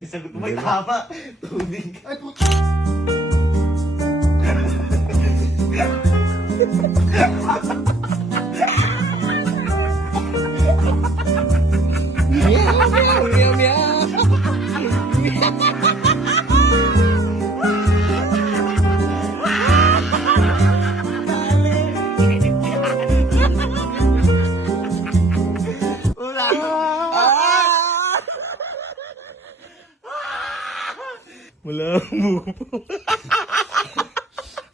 Sagot mo, may tama. Tubig. Ay, puto. Meow, meow, meow. Wala. Wala ang buko.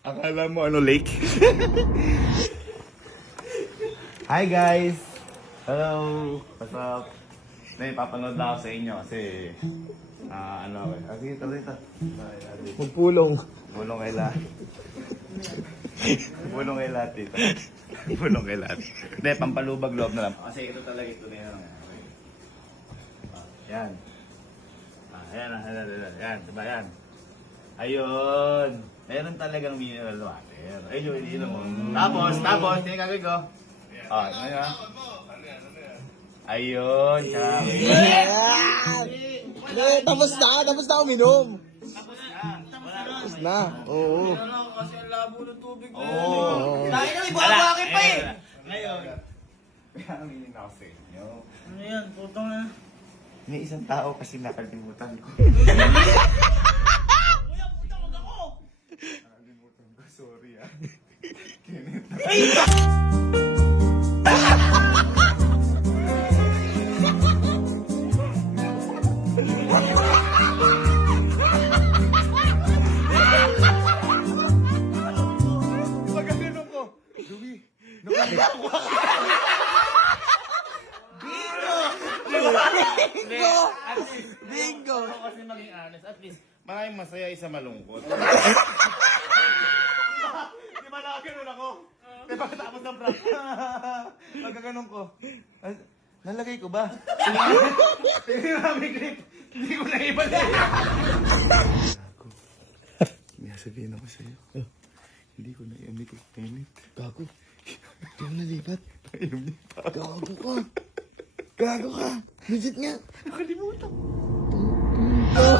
Akala mo ano, lake? Hi guys! Hello! What's up? May papanood lang ako sa inyo kasi ano ako eh. Sige, ito. Magpulong. Bulong kay lahat. Bulong kay lahat dito. Bulong kay lahat. Hindi, pampalubag loob na lang. Kasi ito talaga, ito na yan. Okay. Yan. Yan. Diba yan? Ayun. Meron talagang mineral water. Ayun, iniinom mo. Tapos, hindi gagawin ko. Ngayon. Ayun. Tapos na uminom. Tapos na. Oo. Kasi ang labo ng tubig na Oo. Tayo na, ibuhawaki pa eh. Ngayon. Kaya aminin ako sa inyo. Ano yan, putong na. May isang tao kasi nakalimutan ko. Kuya, putang, wag ako. Nakalimutan ko, sorry ah. Pagkaganon ko, Dumi, Bingo! Ako kasi maging honest, at least maraming masaya isa malungkot. Di ba nakaganon ako? Di ba tapos ng prank? Pagkaganon ko, nalagay ko ba? Hindi namin clip. Hindi ko na ibalik. May sabihin ako sa'yo. Hindi ko na i-amik yung tenant. Gago. Yung nalipat. Ayun niya pa. Gago ka. Gago ka. Legit nga. Nakalimutan. Oh.